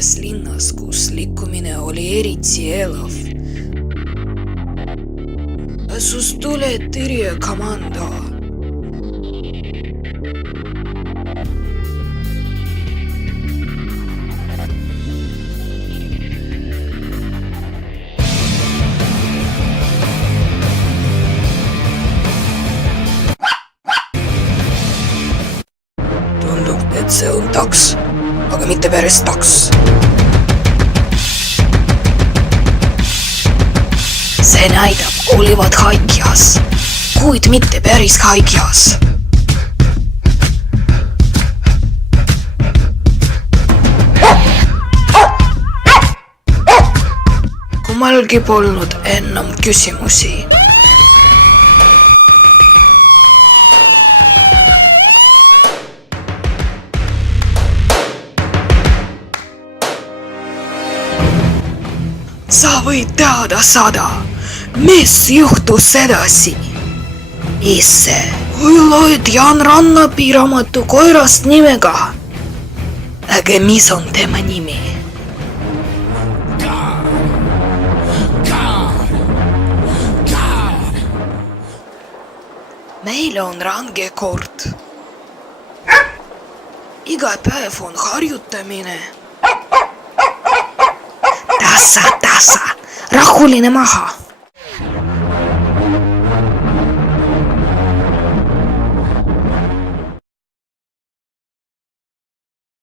väikses linnas, kus liikumine oli eriti elav, asus tuletõrjekomando. Tundub, et see on taks, aga mitte päris taks. See näidab olevat haigjas, kuid mitte päris haigjas. Kummalgi polnud enam küsimusi. Sa võid teada saada, mis juhtus edasi. Isse, kui loed Jaan Rannapi raamatu koerast nimega. Aga mis on tema nimi? Meil on range kord. Iga päev on harjutamine. Tassa, rahuline maha.